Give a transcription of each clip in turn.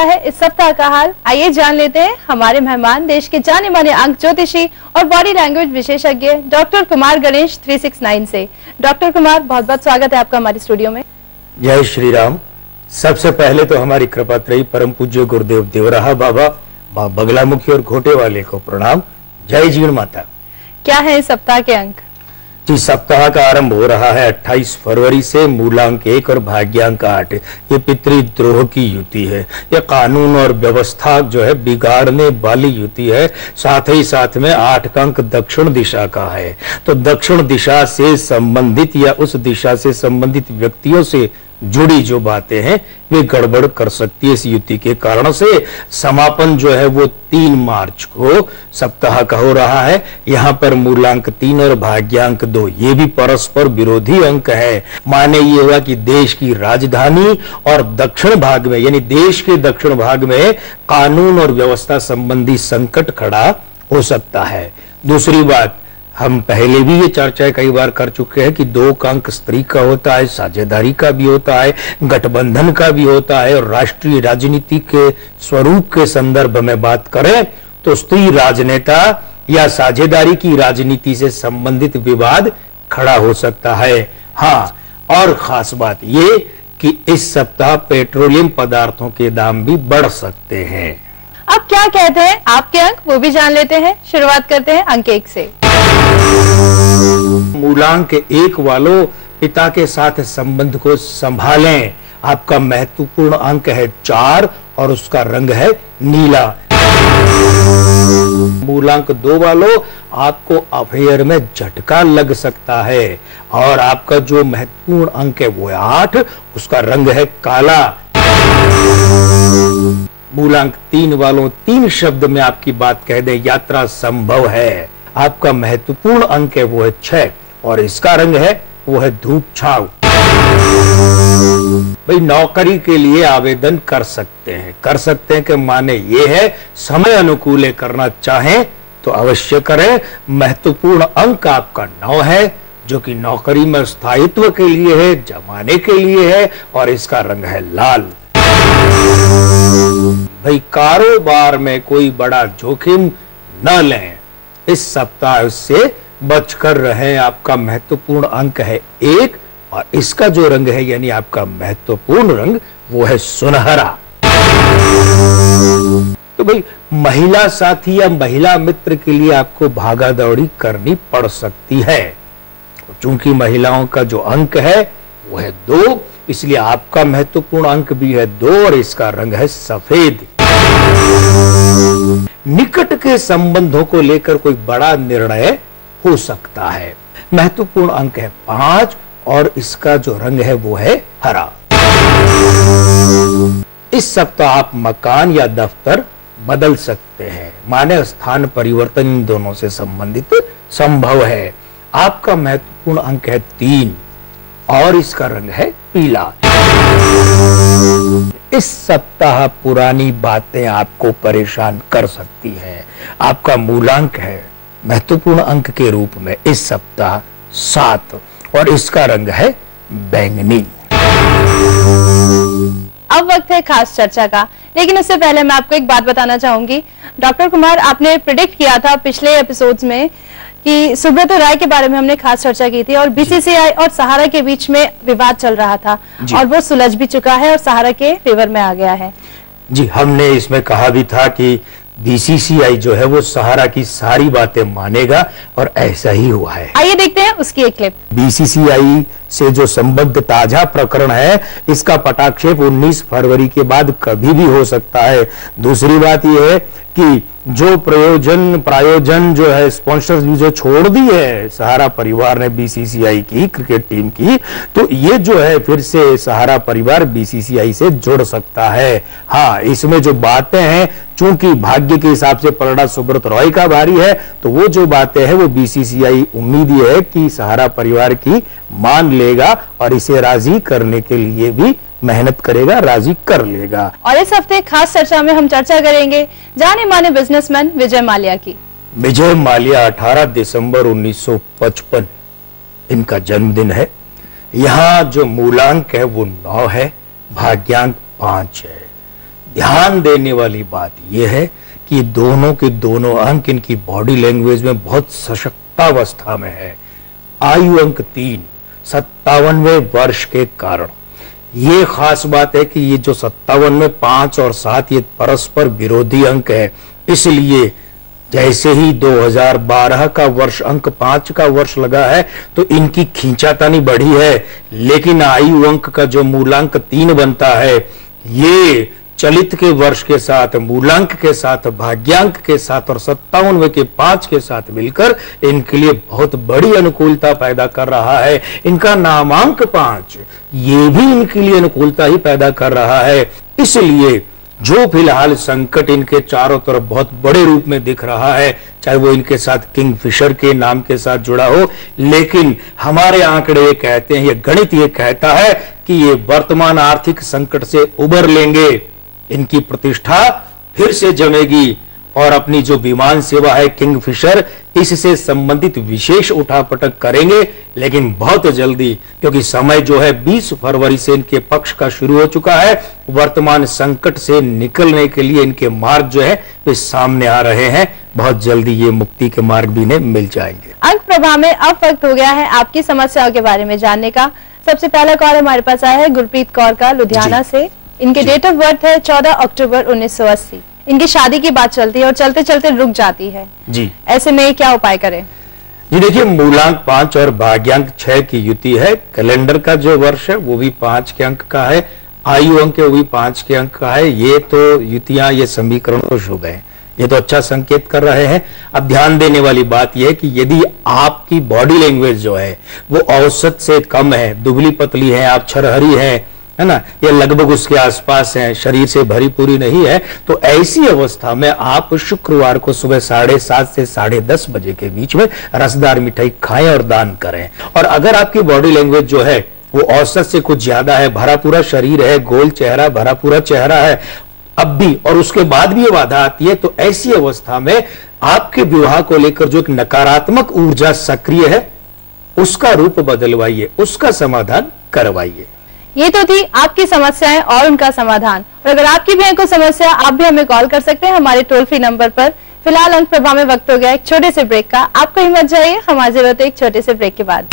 वाला है इस सप्ताह का हाल। आइए जान लेते हैं हमारे मेहमान देश के जाने माने अंक ज्योतिषी और बॉडी लैंग्वेज विशेषज्ञ डॉक्टर कुमार गणेश 369 से। डॉक्टर कुमार, बहुत बहुत स्वागत है आपका हमारे स्टूडियो में। जय श्री राम। सबसे पहले तो हमारी कृपात्रयी परम पूज्य गुरुदेव देवराहा बाबा बगलामुखी और घोटे वाले को प्रणाम। जय जीवन माता। क्या है इस सप्ताह के अंक? जी, सप्ताह का आरंभ हो रहा है 28 फरवरी से। मूलांक 1 और भाग्यांक 8। ये पितृद्रोह की युति है। ये कानून और व्यवस्था जो है बिगाड़ने वाली युति है। साथ ही साथ में 8 का अंक दक्षिण दिशा का है। तो दक्षिण दिशा से संबंधित या उस दिशा से संबंधित व्यक्तियों से जुड़ी जो बातें हैं वे गड़बड़ कर सकती है। इस युति के कारण से समापन जो है वो 3 मार्च को सप्ताह का हो रहा है। यहाँ पर मूलांक 3 और भाग्यांक 2 ये भी परस्पर विरोधी अंक है। माने ये हुआ कि देश की राजधानी और दक्षिण भाग में यानी देश के दक्षिण भाग में कानून और व्यवस्था संबंधी संकट खड़ा हो सकता है। दूसरी बात, हम पहले भी ये चर्चा कई बार कर चुके हैं कि 2 का अंक स्त्री का होता है, साझेदारी का भी होता है, गठबंधन का भी होता है। और राष्ट्रीय राजनीति के स्वरूप के संदर्भ में बात करें तो स्त्री राजनेता या साझेदारी की राजनीति से संबंधित विवाद खड़ा हो सकता है। हाँ, और खास बात ये कि इस सप्ताह पेट्रोलियम पदार्थों के दाम भी बढ़ सकते हैं। अब क्या कहते हैं आपके अंक, वो भी जान लेते हैं। शुरुआत करते हैं अंक 1 से। मूलांक 1 वालों, पिता के साथ संबंध को संभालें। आपका महत्वपूर्ण अंक है 4 और उसका रंग है नीला। मूलांक 2 वालों, आपको अफेयर में झटका लग सकता है और आपका जो महत्वपूर्ण अंक है वो है 8, उसका रंग है काला। मूलांक 3 वालों, 3 शब्द में आपकी बात कह दे, यात्रा संभव है। आपका महत्वपूर्ण अंक है वो है 6 और इसका रंग है वो है धूप छाव। भाई, नौकरी के लिए आवेदन कर सकते हैं कि माने ये है समय अनुकूल करना चाहें तो अवश्य करें। महत्वपूर्ण अंक आपका 9 है जो कि नौकरी में स्थायित्व के लिए है, जमाने के लिए है और इसका रंग है लाल। भाई, कारोबार में कोई बड़ा जोखिम न लें, इस सप्ताह से बचकर रहें। आपका महत्वपूर्ण अंक है 1 और इसका जो रंग है यानी आपका महत्वपूर्ण रंग वो है सुनहरा। तो भाई, महिला साथी या महिला मित्र के लिए आपको भागा दौड़ी करनी पड़ सकती है। चूंकि महिलाओं का जो अंक है वो है 2, इसलिए आपका महत्वपूर्ण अंक भी है 2 और इसका रंग है सफेद। निकट के संबंधों को लेकर कोई बड़ा निर्णय हो सकता है। महत्वपूर्ण अंक है 5 और इसका जो रंग है वो है हरा। इस सप्ताह आप मकान या दफ्तर बदल सकते हैं, माने स्थान परिवर्तन इन दोनों से संबंधित संभव है। आपका महत्वपूर्ण अंक है 3 और इसका रंग है पीला। इस सप्ताह पुरानी बातें आपको परेशान कर सकती हैं। आपका मूलांक है महत्वपूर्ण अंक के रूप में इस सप्ताह 7 और इसका रंग है बैंगनी। अब वक्त है खास चर्चा का, लेकिन उससे पहले मैं आपको एक बात बताना चाहूंगी। डॉक्टर कुमार, आपने प्रिडिक्ट किया था पिछले एपिसोड्स में कि सुब्रत राय के बारे में हमने खास चर्चा की थी और बीसीसीआई और सहारा के बीच में विवाद चल रहा था और वो सुलझ भी चुका है और सहारा के फेवर में आ गया है। जी, हमने इसमें कहा भी था कि बीसीसीआई जो है वो सहारा की सारी बातें मानेगा और ऐसा ही हुआ है। आइए देखते हैं उसकी एक क्लिप। बीसीसीआई से जो संबद्ध ताजा प्रकरण है इसका पटाक्षेप 19 फरवरी के बाद कभी भी हो सकता है। दूसरी बात यह है कि जो प्रायोजन जो है स्पॉन्सर्स भी जो छोड़ दी है सहारा परिवार ने बीसीसीआई की क्रिकेट टीम की, तो ये जो है फिर से सहारा परिवार बीसीसीआई से जुड़ सकता है। हाँ, इसमें जो बातें हैं, चूंकि भाग्य के हिसाब से पलड़ा सुब्रत रॉय का भारी है, तो वो जो बातें हैं वो बीसीसीआई उम्मीद ये है कि सहारा परिवार की मान लेगा और इसे राजी करने के लिए भी मेहनत करेगा, राजी कर लेगा। और इस हफ्ते खास चर्चा में हम चर्चा करेंगे जाने माने बिजनेसमैन विजय माल्या की। विजय माल्या 18 दिसंबर 1955 इनका जन्मदिन है। यहाँ जो मूलांक है वो 9 है, भाग्यांक 5 है। ध्यान देने वाली बात यह है कि दोनों के दोनों अंक इनकी बॉडी लैंग्वेज में बहुत सशक्तावस्था में है। आयु अंक 3 57वें वर्ष के कारण। ये खास बात है कि ये जो 57 में 5 और 7 ये परस्पर विरोधी अंक है, इसलिए जैसे ही 2012 का वर्ष अंक 5 का वर्ष लगा है तो इनकी खींचातानी बढ़ी है, लेकिन आयु अंक का जो मूलांक 3 बनता है ये चलित के वर्ष के साथ, मूलांक के साथ, भाग्यांक के साथ और 57वें के 5 के साथ मिलकर इनके लिए बहुत बड़ी अनुकूलता पैदा कर रहा है। इनका नामांक 5 ये भी इनके लिए अनुकूलता ही पैदा कर रहा है। इसलिए जो फिलहाल संकट इनके चारों तरफ बहुत बड़े रूप में दिख रहा है, चाहे वो इनके साथ किंगफिशर के नाम के साथ जुड़ा हो, लेकिन हमारे आंकड़े ये कहते हैं, ये गणित ये कहता है कि ये वर्तमान आर्थिक संकट से उबर लेंगे, इनकी प्रतिष्ठा फिर से जमेगी और अपनी जो विमान सेवा है किंगफिशर, इससे संबंधित विशेष उठापटक करेंगे, लेकिन बहुत जल्दी, क्योंकि समय जो है 20 फरवरी से इनके पक्ष का शुरू हो चुका है। वर्तमान संकट से निकलने के लिए इनके मार्ग जो है वे सामने आ रहे हैं। बहुत जल्दी ये मुक्ति के मार्ग भी इन्हें मिल जाएंगे। अंक प्रभा में अब वक्त हो गया है आपकी समस्याओं के बारे में जानने का। सबसे पहला कॉल हमारे पास आया है गुरप्रीत कौर का, लुधियाना से। इनके डेट ऑफ बर्थ है 14 अक्टूबर 1980। इनकी शादी की बात चलती है और चलते चलते रुक जाती है जी। ऐसे में क्या उपाय करें? जी देखिए, मूलांक 5 और भाग्यांक 6 की युति है। कैलेंडर का जो वर्ष है वो भी 5 के अंक का है, आयु अंक वो भी 5 के अंक का है। ये तो युतियां, ये समीकरण तो शुभ है, ये तो अच्छा संकेत कर रहे हैं। अब ध्यान देने वाली बात यह है कि यदि आपकी बॉडी लैंग्वेज जो है वो औसत से कम है, दुबली पतली है, आप छरहरी है ना, ये लगभग उसके आसपास है, शरीर से भरी पूरी नहीं है, तो ऐसी अवस्था में आप शुक्रवार को सुबह 7:30 से 10:30 बजे के बीच में रसदार मिठाई खाएं और दान करें। और अगर आपकी बॉडी लैंग्वेज जो है वो औसत से कुछ ज्यादा है, भरा पूरा शरीर है, गोल चेहरा, भरा पूरा चेहरा है अब भी, और उसके बाद भी ये बाधा आती है, तो ऐसी अवस्था में आपके विवाह को लेकर जो एक नकारात्मक ऊर्जा सक्रिय है उसका रूप बदलवाइए, उसका समाधान करवाइए। ये तो थी आपकी समस्याएं और उनका समाधान। और अगर आपकी भी है कोई समस्या, आप भी हमें कॉल कर सकते हैं हमारे टोल फ्री नंबर पर। फिलहाल अंक प्रभा में वक्त हो गया एक छोटे से ब्रेक का। आपको हिम्मत जाइए, हम हाजिर होते हैं एक छोटे से ब्रेक के बाद।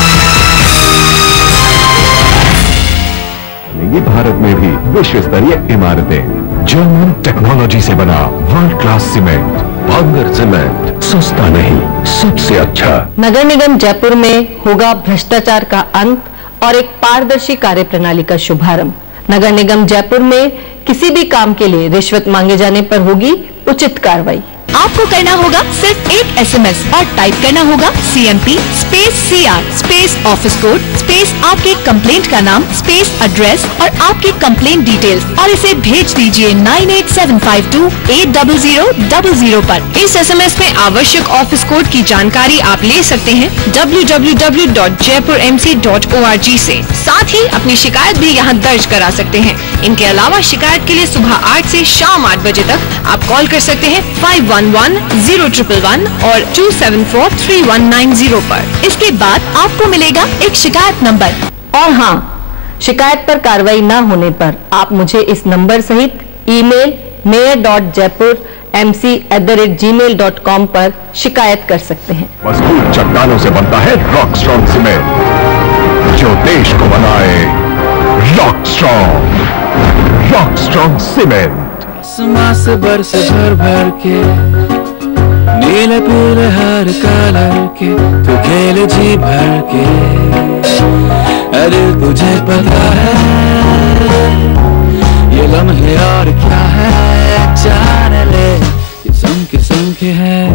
भारत में भी विश्व स्तरीय इमारतें जर्मन टेक्नोलॉजी से बना वर्ल्ड क्लास सीमेंट, भांगर सीमेंट, सस्ता नहीं सबसे अच्छा। नगर निगम जयपुर में होगा भ्रष्टाचार का अंत और एक पारदर्शी कार्य प्रणाली का शुभारंभ। नगर निगम जयपुर में किसी भी काम के लिए रिश्वत मांगे जाने पर होगी उचित कार्रवाई। आपको करना होगा सिर्फ एक SMS और टाइप करना होगा CMP space CR space office code space आपके कंप्लेंट का नाम स्पेस एड्रेस और आपकी कंप्लेंट डिटेल्स और इसे भेज दीजिए 9875280000 पर। इस SMS में आवश्यक ऑफिस कोड की जानकारी आप ले सकते हैं www.jaipurmc.org से। साथ ही अपनी शिकायत भी यहाँ दर्ज करा सकते हैं। इनके अलावा शिकायत के लिए सुबह 8 से शाम 8 बजे तक आप कॉल कर सकते हैं 511011 और 2743190 पर। इसके बाद आपको मिलेगा एक शिकायत नंबर। और हाँ, शिकायत पर कार्रवाई न होने पर आप मुझे इस नंबर सहित ईमेल mayor.jaipurmc@gmail.com पर शिकायत कर सकते हैं। मजबूत चट्टानों से बनता है रॉक स्ट्रॉन्ग सीमेंट, जो देश को बनाए रॉक स्ट्रॉन्ग सीमेंट। आसमां से बरसे भर भर के नीले पीले हर कलर के तू खेले जी भर के। अरे तुझे पता है ये लम्हे और क्या है, जान ले किस्म किस्म के हैं।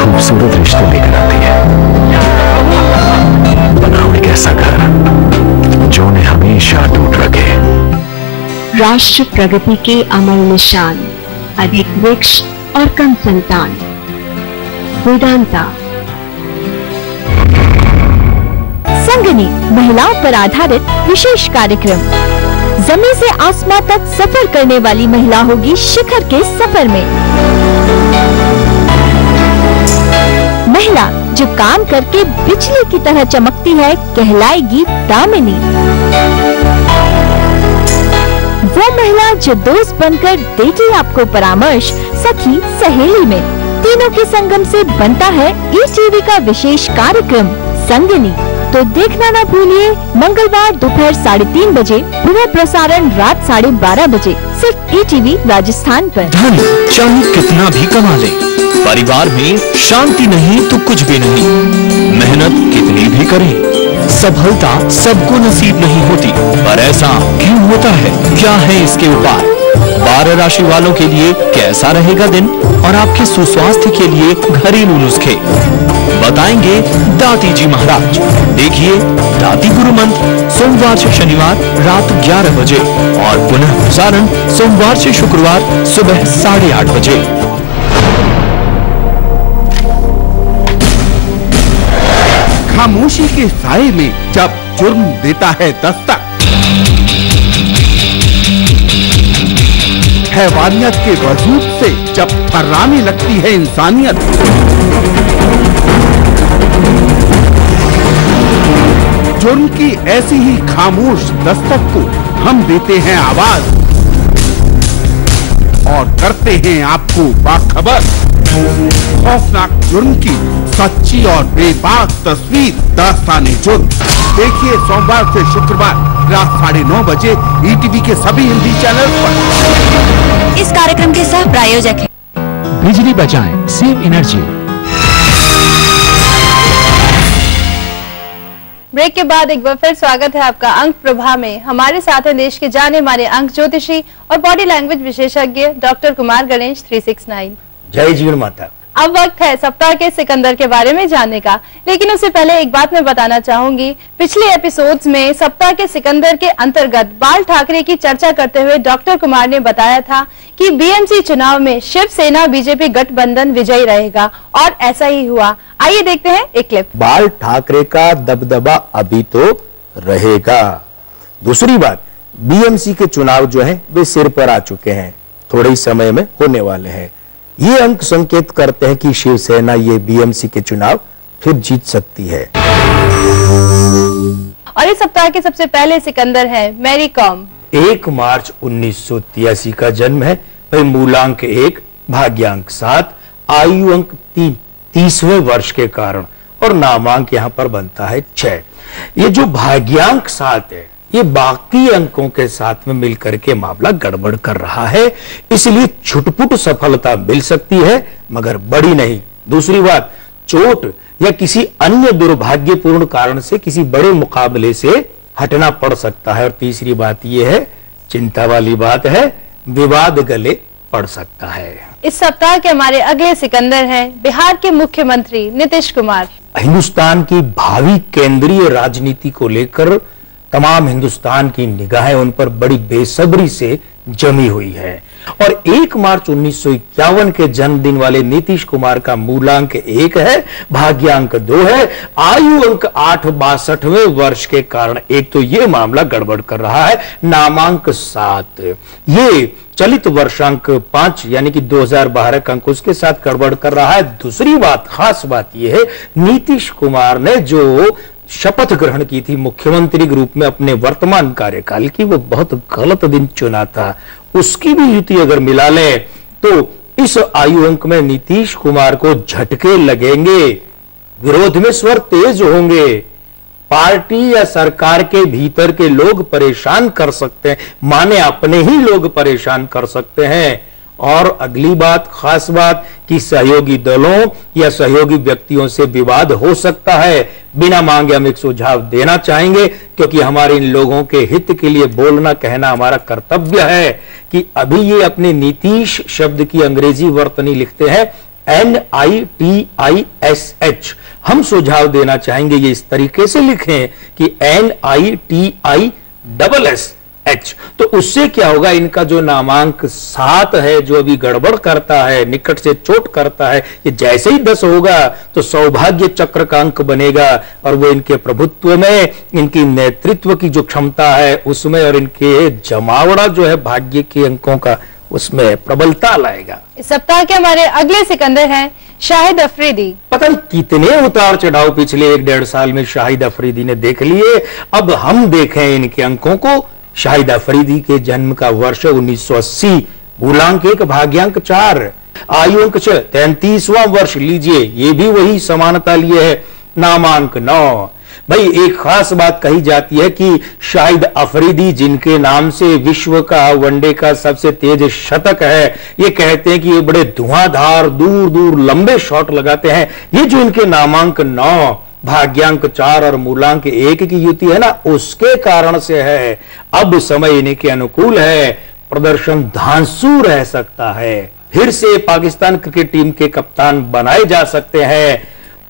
खूबसूरत रिश्ते लेकर आती है। बनाओ एक ऐसा घर जो उन्हें हमेशा टूट रखे। राष्ट्र प्रगति के अमल निशान, अधिक वृक्ष और कम संतान। वेदांता। संगनी महिलाओं पर आधारित विशेष कार्यक्रम। जमीन से आसमां तक सफर करने वाली महिला होगी शिखर के सफर में। महिला जो काम करके बिजली की तरह चमकती है कहलाएगी दामिनी। वो महिला जो दोस्त बनकर देगी आपको परामर्श सखी सहेली में। तीनों के संगम से बनता है ईटीवी का विशेष कार्यक्रम संगनी। तो देखना ना भूलिए मंगलवार दोपहर 3:30 बजे, पुनः प्रसारण रात 12:30 बजे, सिर्फ ईटीवी राजस्थान पर। धन चाहे कितना भी कमा ले, परिवार में शांति नहीं तो कुछ भी नहीं। मेहनत कितनी भी करें, सफलता सबको नसीब नहीं होती। पर ऐसा क्यों होता है? क्या है इसके उपाय? 12 राशि वालों के लिए कैसा रहेगा दिन और आपके सुस्वास्थ्य के लिए घरेलू नुस्खे बताएंगे दाती जी महाराज। देखिए दाती गुरु मंत्र सोमवार से शनिवार रात 11 बजे और पुनः प्रसारण सोमवार से शुक्रवार सुबह 8:30 बजे। खामोशी के साए में जब जुर्म देता है दस्तक, हैवानियत के वजूद से जब थर्राने लगती है इंसानियत, जुर्म की ऐसी ही खामोश दस्तक को हम देते हैं आवाज और करते हैं आपको बाखबर। खौफनाक जुर्म की सच्ची और बेबाक तस्वीर दास्ताने जुर्म। देखिए सोमवार से शुक्रवार रात 9:30 बजे ईटीवी के सभी हिंदी चैनल पर। इस कार्यक्रम के सह प्रायोजक हैं बिजली बचाएं, सेव एनर्जी। ब्रेक के बाद एक बार फिर स्वागत है आपका अंक प्रभा में। हमारे साथ हैं देश के जाने माने अंक ज्योतिषी और बॉडी लैंग्वेज विशेषज्ञ डॉक्टर कुमार गणेश 369। जय जीवन माता। अब वक्त है सप्ताह के सिकंदर के बारे में जानने का, लेकिन उससे पहले एक बात मैं बताना चाहूंगी। पिछले एपिसोड्स में सप्ताह के सिकंदर के अंतर्गत बाल ठाकरे की चर्चा करते हुए डॉक्टर कुमार ने बताया था कि बीएमसी चुनाव में शिवसेना बीजेपी गठबंधन विजयी रहेगा और ऐसा ही हुआ। आइए देखते हैं एक क्लिप। बाल ठाकरे का दबदबा अभी तो रहेगा। दूसरी बात, बीएमसी के चुनाव जो है वे सिर पर आ चुके हैं, थोड़े ही समय में होने वाले हैं। ये अंक संकेत करते हैं कि शिवसेना ये बीएमसी के चुनाव फिर जीत सकती है। और इस सप्ताह के सबसे पहले सिकंदर है मैरी कॉम। 1 मार्च 1983 का जन्म है। वह मूलांक 1, भाग्यांक 7, आयु अंक 3, 30वें वर्ष के कारण, और नामांक यहां पर बनता है 6। ये जो भाग्यांक 7 है ये बाकी अंकों के साथ में मिलकर के मामला गड़बड़ कर रहा है, इसलिए छुटपुट सफलता मिल सकती है मगर बड़ी नहीं। दूसरी बात, चोट या किसी अन्य दुर्भाग्यपूर्ण कारण से किसी बड़े मुकाबले से हटना पड़ सकता है। और तीसरी बात यह है, चिंता वाली बात है, विवाद गले पड़ सकता है। इस सप्ताह के हमारे अगले सिकंदर हैं बिहार के मुख्यमंत्री नीतीश कुमार। हिंदुस्तान की भावी केंद्रीय राजनीति को लेकर तमाम हिंदुस्तान की निगाहें उन पर बड़ी बेसब्री से जमी हुई है। और 1 मार्च 1951 के जन्मदिन वाले नीतीश कुमार का मूलांक 1 है, भाग्यांक 2 है, आयु अंक 8, 62वें वर्ष के कारण एक तो ये मामला गड़बड़ कर रहा है। नामांक 7, ये चलित वर्षांक 5 यानी कि 2012 का अंक उसके साथ गड़बड़ कर रहा है। दूसरी बात, खास बात यह है, नीतीश कुमार ने जो शपथ ग्रहण की थी मुख्यमंत्री के रूप में अपने वर्तमान कार्यकाल की, वो बहुत गलत दिन चुना था। उसकी भी युति अगर मिला लें तो इस आयु अंक में नीतीश कुमार को झटके लगेंगे, विरोध में स्वर तेज होंगे, पार्टी या सरकार के भीतर के लोग परेशान कर सकते हैं, माने अपने ही लोग परेशान कर सकते हैं। और अगली बात, खास बात, कि सहयोगी दलों या सहयोगी व्यक्तियों से विवाद हो सकता है। बिना मांगे हम एक सुझाव देना चाहेंगे, क्योंकि हमारे इन लोगों के हित के लिए बोलना कहना हमारा कर्तव्य है कि अभी ये अपने नीतीश शब्द की अंग्रेजी वर्तनी लिखते हैं NITISH। हम सुझाव देना चाहेंगे ये इस तरीके से लिखें कि NITISS, H। तो उससे क्या होगा, इनका जो नामांक 7 है, जो अभी गड़बड़ करता है, निकट से चोट करता है, ये जैसे ही 10 होगा तो सौभाग्य चक्र का अंक बनेगा और वो इनके प्रभुत्व में, इनकी नेतृत्व की जो क्षमता है उसमें, और इनके जमावड़ा जो है भाग्य के अंकों का, उसमें प्रबलता लाएगा। इस सप्ताह के हमारे अगले सिकंदर हैं शाहिद अफरीदी। पता नहीं कितने उतार चढ़ाव पिछले 1-1.5 साल में शाहिद अफरीदी ने देख लिए। अब हम देखें इनके अंकों को। शाहिद अफरीदी के जन्म का वर्ष 1980, मूलांक 1, भाग्यांक 4, आयु अंक 6, 33वां वर्ष लीजिए, ये भी वही समानता लिए है, नामांक 9। भाई एक खास बात कही जाती है कि शाहिद अफरीदी, जिनके नाम से विश्व का वनडे का सबसे तेज शतक है, ये कहते हैं कि ये बड़े धुआंधार दूर दूर लंबे शॉट लगाते हैं। ये जो इनके नामांक 9, भाग्यांक 4 और मूलांक 1 की युति है ना, उसके कारण से है। अब समय इनके अनुकूल है, प्रदर्शन धांसू रह सकता है, फिर से पाकिस्तान क्रिकेट टीम के कप्तान बनाए जा सकते हैं,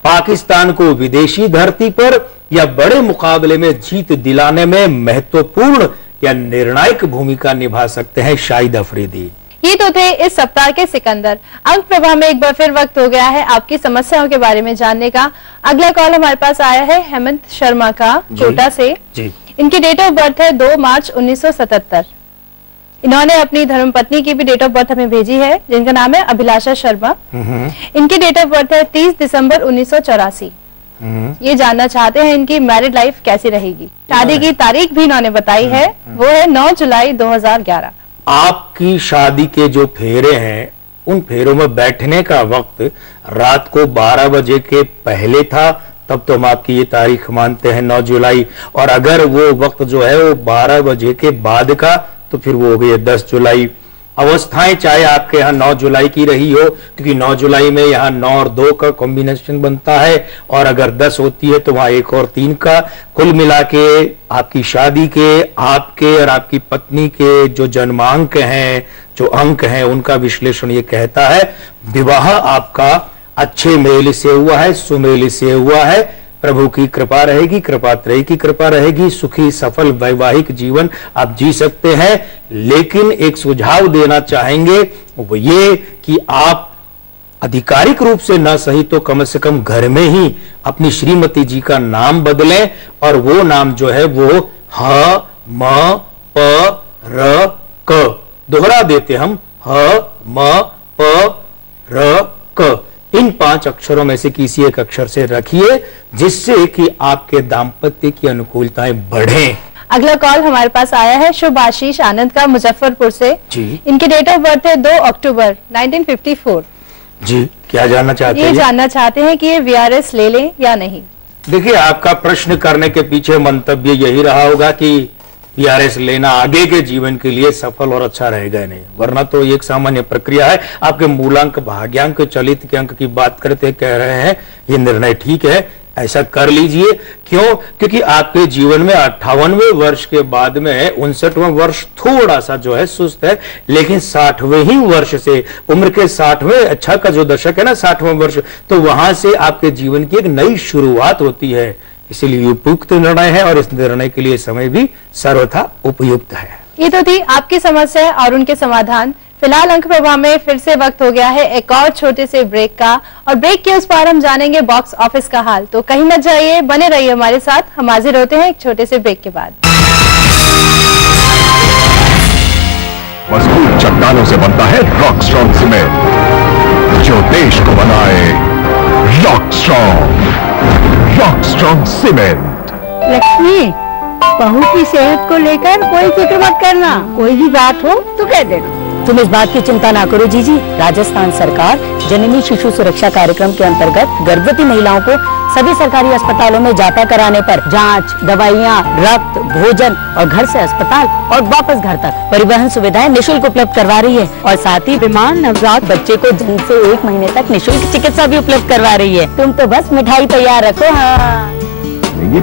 पाकिस्तान को विदेशी धरती पर या बड़े मुकाबले में जीत दिलाने में महत्वपूर्ण या निर्णायक भूमिका निभा सकते हैं शाहिद अफरीदी। ये तो थे इस सप्ताह के सिकंदर। अंक प्रभा में एक बार फिर वक्त हो गया है आपकी समस्याओं के बारे में जानने का। अगला कॉल हमारे पास आया है हेमंत शर्मा का, कोटा से। इनकी डेट ऑफ बर्थ है 2 मार्च 1977। इन्होंने अपनी धर्मपत्नी की भी डेट ऑफ बर्थ हमें भेजी है, जिनका नाम है अभिलाषा शर्मा। इनकी डेट ऑफ बर्थ है 30 दिसंबर 1984। ये जानना चाहते हैं इनकी मैरिड लाइफ कैसी रहेगी। शादी की तारीख भी इन्होंने बताई है, वो है 9 जुलाई 2011। आपकी शादी के जो फेरे हैं, उन फेरों में बैठने का वक्त रात को 12 बजे के पहले था, तब तो हम आपकी ये तारीख मानते हैं 9 जुलाई। और अगर वो वक्त जो है वो 12 बजे के बाद का, तो फिर वो हो गई 10 जुलाई। अवस्थाएं चाहे आपके यहाँ 9 जुलाई की रही हो, क्योंकि 9 जुलाई में यहाँ 9 और 2 का कॉम्बिनेशन बनता है, और अगर 10 होती है तो वहां 1 और 3 का। कुल मिला के आपकी शादी के, आपके और आपकी पत्नी के जो जन्मांक हैं, जो अंक हैं, उनका विश्लेषण ये कहता है विवाह आपका अच्छे मेल से हुआ है, सुमेल से हुआ है। प्रभु की कृपा रहेगी, कृपात्रयी की कृपा रहेगी, सुखी सफल वैवाहिक जीवन आप जी सकते हैं। लेकिन एक सुझाव देना चाहेंगे, वो ये कि आप आधिकारिक रूप से ना सही तो कम से कम घर में ही अपनी श्रीमती जी का नाम बदलें, और वो नाम जो है वो ह म प र क, दोहरा देते हम, ह म प र क, इन 5 अक्षरों में से किसी एक अक्षर से रखिए, जिससे कि आपके दाम्पत्य की अनुकूलताएं बढ़ें। अगला कॉल हमारे पास आया है शुभाशीष आनंद का, मुजफ्फरपुर से। इनकी डेट ऑफ बर्थ है 2 अक्टूबर 1954। जी, क्या जानना चाहते हैं? ये जानना चाहते हैं कि ये VRS ले लें या नहीं। देखिए, आपका प्रश्न करने के पीछे मंतव्य यही रहा होगा कि VRS लेना आगे के जीवन के लिए सफल और अच्छा रहेगा नहीं, वरना तो एक सामान्य प्रक्रिया है। आपके मूलांक, भाग्यांक, चलित के अंक की बात करते कह रहे हैं, ये निर्णय ठीक है, ऐसा कर लीजिए। क्यों? क्योंकि आपके जीवन में 58वें वर्ष के बाद में 59वां वर्ष थोड़ा सा जो है सुस्त है, लेकिन 60वें ही वर्ष से, उम्र के 60वें अच्छा का जो दशक है ना, 60वां वर्ष, तो वहां से आपके जीवन की एक नई शुरुआत होती है। इसीलिए उपयुक्त निर्णय है, और इस निर्णय के लिए समय भी सर्वथा उपयुक्त है। ये तो थी आपकी समस्या और उनके समाधान। फिलहाल अंक प्रभा में फिर से वक्त हो गया है एक और छोटे से ब्रेक का, और ब्रेक के उस पार हम जानेंगे बॉक्स ऑफिस का हाल। तो कहीं मत जाइए, बने रहिए हमारे साथ। हम हाजिर होते हैं एक छोटे से ब्रेक के बाद। मजबूत चट्टानों से बनता है रॉक स्ट्रॉन्ग सीमेंट, जो देश को बनाए रॉक स्ट्रॉन्ग सीमेंट। लक्ष्मी, बहू की सेहत को लेकर कोई फिक्र मत करना, कोई भी बात हो तो कह देना। तुम इस बात की चिंता ना करो जीजी। राजस्थान सरकार जननी शिशु सुरक्षा कार्यक्रम के अंतर्गत गर्भवती महिलाओं को सभी सरकारी अस्पतालों में जांच कराने पर जांच, दवाइयाँ, रक्त, भोजन और घर से अस्पताल और वापस घर तक परिवहन सुविधाएं निःशुल्क उपलब्ध करवा रही है, और साथ ही बीमार नवजात बच्चे को जन्म से 1 महीने तक निःशुल्क चिकित्सा भी उपलब्ध करवा रही है। तुम तो बस मिठाई तैयार रखो। हाँ,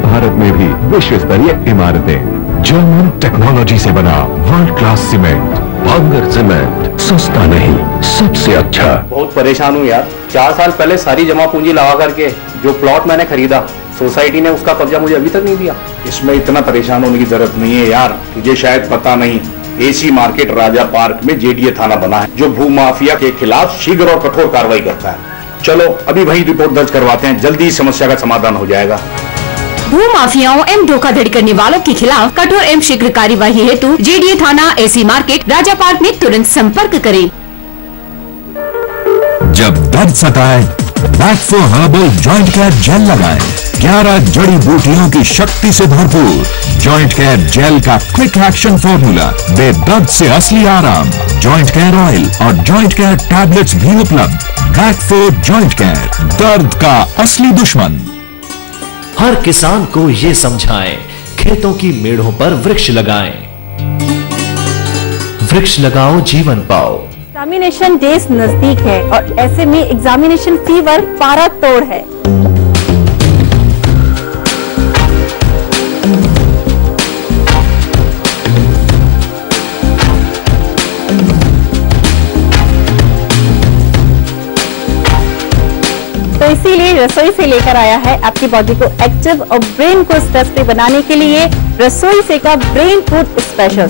भारत में भी विश्व स्तरीय इमारतें, जर्मन टेक्नोलॉजी से बना वर्ल्ड क्लास सीमेंट, भांगर सीमेंट, सस्ता नहीं सबसे अच्छा। बहुत परेशान हूँ यार, 4 साल पहले सारी जमा पूंजी लगा करके जो प्लॉट मैंने खरीदा, सोसाइटी ने उसका कब्जा मुझे अभी तक नहीं दिया। इसमें इतना परेशान होने की जरूरत नहीं है यार, तुझे शायद पता नहीं, एसी मार्केट राजा पार्क में जेडीए थाना बना है जो भू माफिया के खिलाफ शीघ्र और कठोर कार्रवाई करता है। चलो अभी वहीं रिपोर्ट दर्ज करवाते हैं, जल्दी इस समस्या का समाधान हो जाएगा। भू माफियाओं एवं धोखाधड़ी करने वालों के खिलाफ कठोर एवं शीघ्र कार्यवाही हेतु जेडीए थाना, एसी मार्केट, राजा पार्क में तुरंत संपर्क करें। जब दर्द सताए, बैकफो हर्बल जॉइंट केयर जेल लगाएं। 11 जड़ी बूटियों की शक्ति से भरपूर जॉइंट केयर जेल का क्विक एक्शन फॉर्मूला, बेदर्द से असली आराम। जॉइंट केयर ऑयल और जॉइंट केयर टैबलेट्स भी उपलब्ध। बैकफो जॉइंट केयर, दर्द का असली दुश्मन। हर किसान को ये समझाएं, खेतों की मेड़ों पर वृक्ष लगाएं। वृक्ष लगाओ, जीवन पाओ। एग्जामिनेशन डेज नजदीक है और ऐसे में एग्जामिनेशन फीवर पारा तोड़ है। तो इसीलिए रसोई से लेकर आया है आपकी बॉडी को एक्टिव और ब्रेन को स्ट्रेस फ्री बनाने के लिए रसोई से का ब्रेन फूड स्पेशल।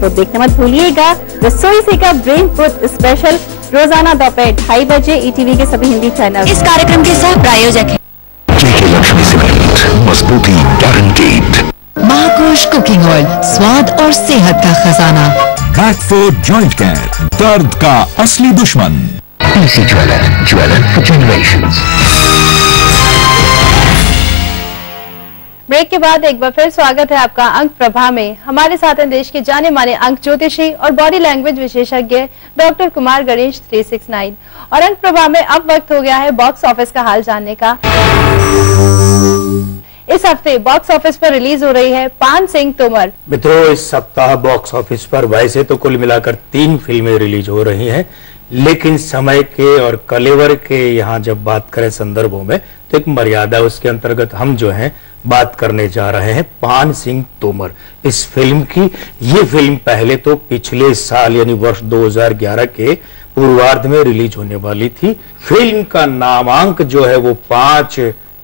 तो देखना मत भूलिएगा रसोई से का ब्रेन फूड स्पेशल रोजाना दोपहर 2:30 बजे ईटीवी के सभी हिंदी चैनल। इस कार्यक्रम के सह प्रायोजक है जेके लक्ष्मी सीमेंट, मजबूती गारंटीड। महाकोश कुकिंग ऑयल, स्वाद और सेहत का खजाना। बैकफो जॉइंट केयर, दर्द का असली दुश्मन। PC jeweller for generations. Break के बाद एक बार फिर स्वागत है आपका अंक प्रभा में। हमारे साथ हैं देश के जाने माने अंक ज्योतिषी और बॉडी लैंग्वेज विशेषज्ञ डॉक्टर कुमार गणेश 369। और अंक प्रभा में अब वक्त हो गया है बॉक्स ऑफिस का हाल जानने का। इस हफ्ते बॉक्स ऑफिस पर रिलीज हो रही है पान सिंह तोमर। मित्रों, इस सप्ताह बॉक्स ऑफिस पर वैसे तो कुल मिलाकर 3 फिल्में रिलीज हो रही हैं, लेकिन समय के और कलेवर के यहाँ जब बात करें संदर्भों में तो एक मर्यादा, उसके अंतर्गत हम जो है बात करने जा रहे हैं पान सिंह तोमर इस फिल्म की। ये फिल्म पहले तो पिछले साल यानी वर्ष 2011 के पूर्वार्ध में रिलीज होने वाली थी। फिल्म का नामांक जो है वो 5,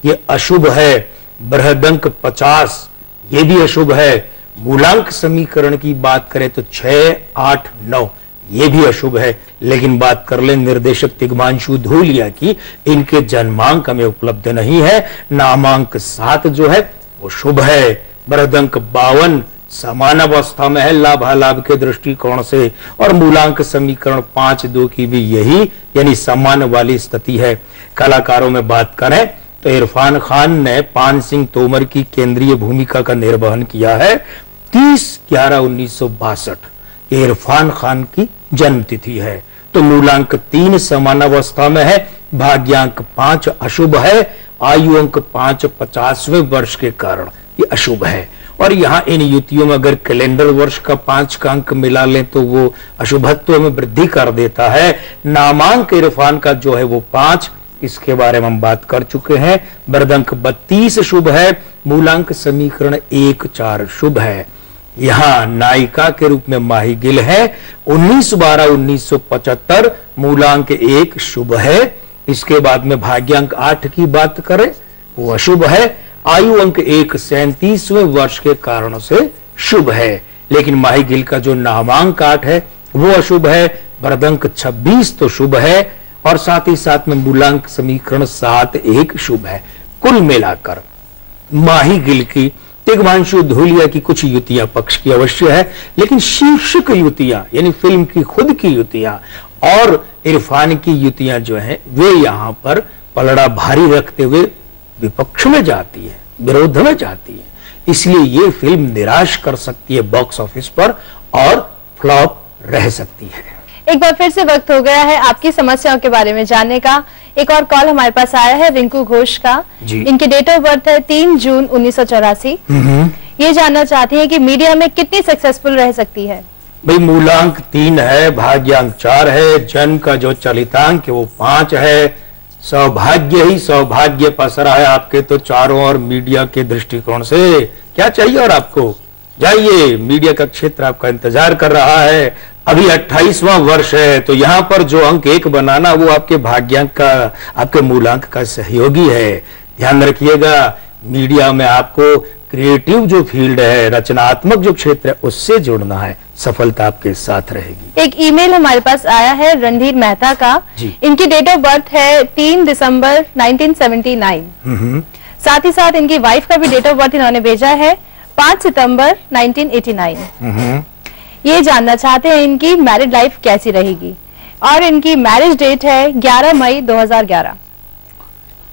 ये अशुभ है। बृहदंक 50, ये भी अशुभ है। मूलांक समीकरण की बात करें तो 6, 8, 9, ये भी अशुभ है। लेकिन बात कर ले निर्देशक तिग्मांशु धूलिया की, इनके जन्मांक हमें उपलब्ध नहीं है। नामांक 7 जो है वो शुभ है। बृहदंक 52 समान अवस्था में है लाभालाभ के दृष्टिकोण से, और मूलांक समीकरण 5, 2 की भी यही यानी समान वाली स्थिति है। कलाकारों में बात करें तो इरफान खान ने पान सिंह तोमर की केंद्रीय भूमिका का निर्वहन किया है। 30/11/1962 इरफान खान की जन्मतिथि है। तो मूलांक 3 समान अवस्था में है। भाग्यांक 5 अशुभ है। आयु अंक 5 50वें वर्ष के कारण ये अशुभ है। और यहाँ इन युतियों में अगर कैलेंडर वर्ष का 5 का अंक मिला लें तो वो अशुभत्व में वृद्धि कर देता है। नामांक इरफान का जो है वो 5, इसके बारे में हम बात कर चुके हैं। बृहदंक 32 शुभ है। मूलांक समीकरण 1, 4 शुभ है। यहाँ नायिका के रूप में माही गिल है। 19/12/1975 मूलांक 1 शुभ है। इसके बाद में भाग्यांक 8 की बात करें वो अशुभ है। आयु अंक 1 37वें वर्ष के कारण से शुभ है। लेकिन माही गिल का जो नामांक 8 है वो अशुभ है। बृहदंक 26 तो शुभ है और साथ ही साथ में मूलांक समीकरण 7, 1 शुभ है। कुल मिलाकर माही गिल की, तिग्मांशु धूलिया की कुछ युतियां पक्ष की अवश्य है, लेकिन शीर्षक युतियां यानी फिल्म की खुद की युतियां और इरफान की युतियां जो हैं वे यहां पर पलड़ा भारी रखते हुए विपक्ष में जाती है, विरोध में जाती है। इसलिए ये फिल्म निराश कर सकती है बॉक्स ऑफिस पर और फ्लॉप रह सकती है। एक बार फिर से वक्त हो गया है आपकी समस्याओं के बारे में जानने का। एक और कॉल हमारे पास आया है रिंकू घोष का। इनकी डेट ऑफ बर्थ है 3 जून 1984। ये जानना चाहती है कि मीडिया में कितनी सक्सेसफुल रह सकती है। भाई मूलांक 3 है, भाग्यांक 4 है, जन्म का जो चलितांक है वो 5 है। सौभाग्य ही सौभाग्य पसरा है आपके तो चारों और मीडिया के दृष्टिकोण से। क्या चाहिए और आपको? जाइए, मीडिया का क्षेत्र आपका इंतजार कर रहा है। अभी 28वां वर्ष है, तो यहाँ पर जो अंक 1 बनाना वो आपके भाग्यांक का, आपके मूलांक का सहयोगी है। ध्यान रखिएगा, मीडिया में आपको क्रिएटिव जो फील्ड है, रचनात्मक जो क्षेत्र है, उससे जुड़ना है। सफलता आपके साथ रहेगी। एक ईमेल हमारे पास आया है रणधीर मेहता का। इनकी डेट ऑफ बर्थ है 3 दिसंबर 1979। साथ ही साथ इनकी वाइफ का भी डेट ऑफ बर्थ इन्होंने भेजा है 5 सितंबर 1989। ये जानना चाहते हैं इनकी मैरिड लाइफ कैसी रहेगी, और इनकी मैरिज डेट है 11 मई 2011।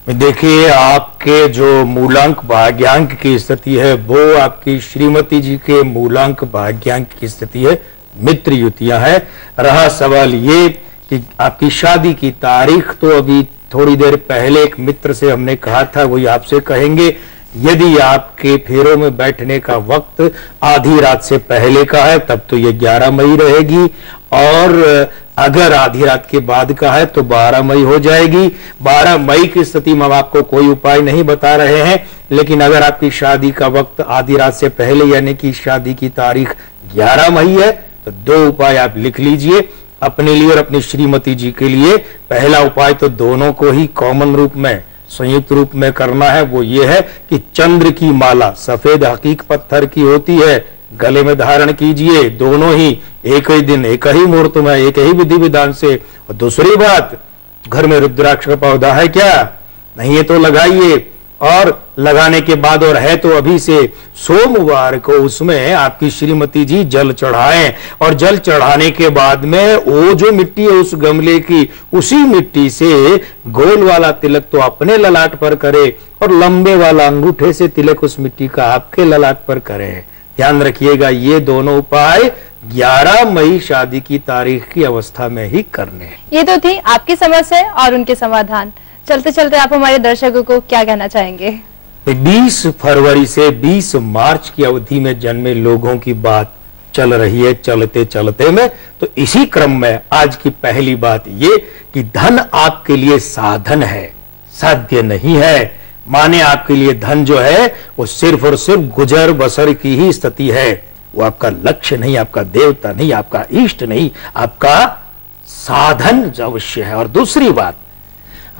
देखिए, आपके जो मूलांक भाग्यांक की स्थिति है वो आपकी श्रीमती जी के मूलांक भाग्यांक की स्थिति है, मित्र युतियां है। रहा सवाल ये कि आपकी शादी की तारीख, तो अभी थोड़ी देर पहले एक मित्र से हमने कहा था, वही आपसे कहेंगे। यदि आपके फेरों में बैठने का वक्त आधी रात से पहले का है तब तो ये 11 मई रहेगी, और अगर आधी रात के बाद का है तो 12 मई हो जाएगी। 12 मई की स्थिति में हम आपको कोई उपाय नहीं बता रहे हैं, लेकिन अगर आपकी शादी का वक्त आधी रात से पहले यानी कि शादी की तारीख 11 मई है तो 2 उपाय आप लिख लीजिए अपने लिए और अपनी श्रीमती जी के लिए। पहला उपाय तो दोनों को ही कॉमन रूप में, संयुक्त रूप में करना है। वो ये है कि चंद्र की माला सफेद हकीक पत्थर की होती है, गले में धारण कीजिए, दोनों ही एक ही दिन, एक ही मुहूर्त में, एक ही विधि विधान से। और दूसरी बात, घर में रुद्राक्ष का पौधा है क्या? नहीं है तो लगाइए, और लगाने के बाद, और है तो अभी से, सोमवार को उसमें आपकी श्रीमती जी जल चढ़ाएं, और जल चढ़ाने के बाद में वो जो मिट्टी है उस गमले की, उसी मिट्टी से गोल वाला तिलक तो अपने ललाट पर करे, और लंबे वाला अंगूठे से तिलक उस मिट्टी का आपके ललाट पर करें। ध्यान रखिएगा, ये दोनों उपाय 11 मई शादी की तारीख की अवस्था में ही करने हैं। ये तो थी आपकी समस्या और उनके समाधान। चलते चलते आप हमारे दर्शकों को क्या कहना चाहेंगे? 20 फरवरी से 20 मार्च की अवधि में जन्मे लोगों की बात चल रही है चलते चलते में, तो इसी क्रम में आज की पहली बात ये कि धन आपके लिए साधन है, साध्य नहीं है। माने आपके लिए धन जो है वो सिर्फ और सिर्फ गुजर बसर की ही स्थिति है, वो आपका लक्ष्य नहीं, आपका देवता नहीं, आपका इष्ट नहीं, आपका साधन अवश्य है। और दूसरी बात,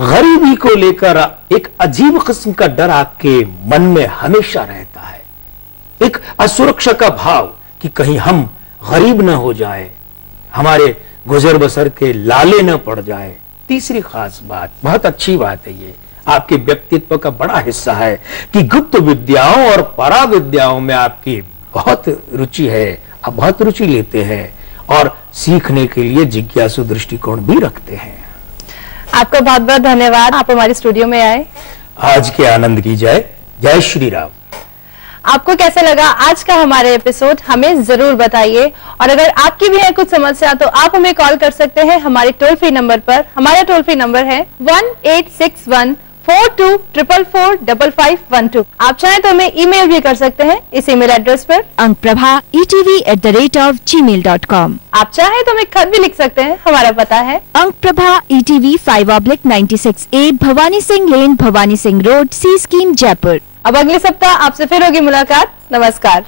गरीबी को लेकर एक अजीब किस्म का डर आपके मन में हमेशा रहता है, एक असुरक्षा का भाव कि कहीं हम गरीब न हो जाए, हमारे गुजर बसर के लाले न पड़ जाए। तीसरी खास बात, बहुत अच्छी बात है, ये आपके व्यक्तित्व का बड़ा हिस्सा है कि गुप्त विद्याओं और परा विद्याओं में आपकी बहुत रुचि है, आप बहुत रुचि लेते हैं और सीखने के लिए जिज्ञासु दृष्टिकोण भी रखते हैं। आपका बहुत बहुत धन्यवाद, आप हमारे स्टूडियो में आए। आज के आनंद की जय, जय श्री राम। आपको कैसा लगा आज का हमारा एपिसोड, हमें जरूर बताइए। और अगर आपकी भी है कुछ समस्या तो आप हमें कॉल कर सकते हैं हमारे टोल फ्री नंबर पर। हमारा टोल फ्री नंबर है 1861-4244-5512। आप चाहें तो हमें ईमेल भी कर सकते हैं इस ईमेल एड्रेस पर ankprabha@gmail.com। आप चाहें तो हमें खत भी लिख सकते हैं, हमारा पता है अंकप्रभा ETV 5/96A भवानी सिंह लेन, भवानी सिंह रोड, सी स्कीम, जयपुर। अब अगले सप्ताह आपसे फिर होगी मुलाकात। नमस्कार।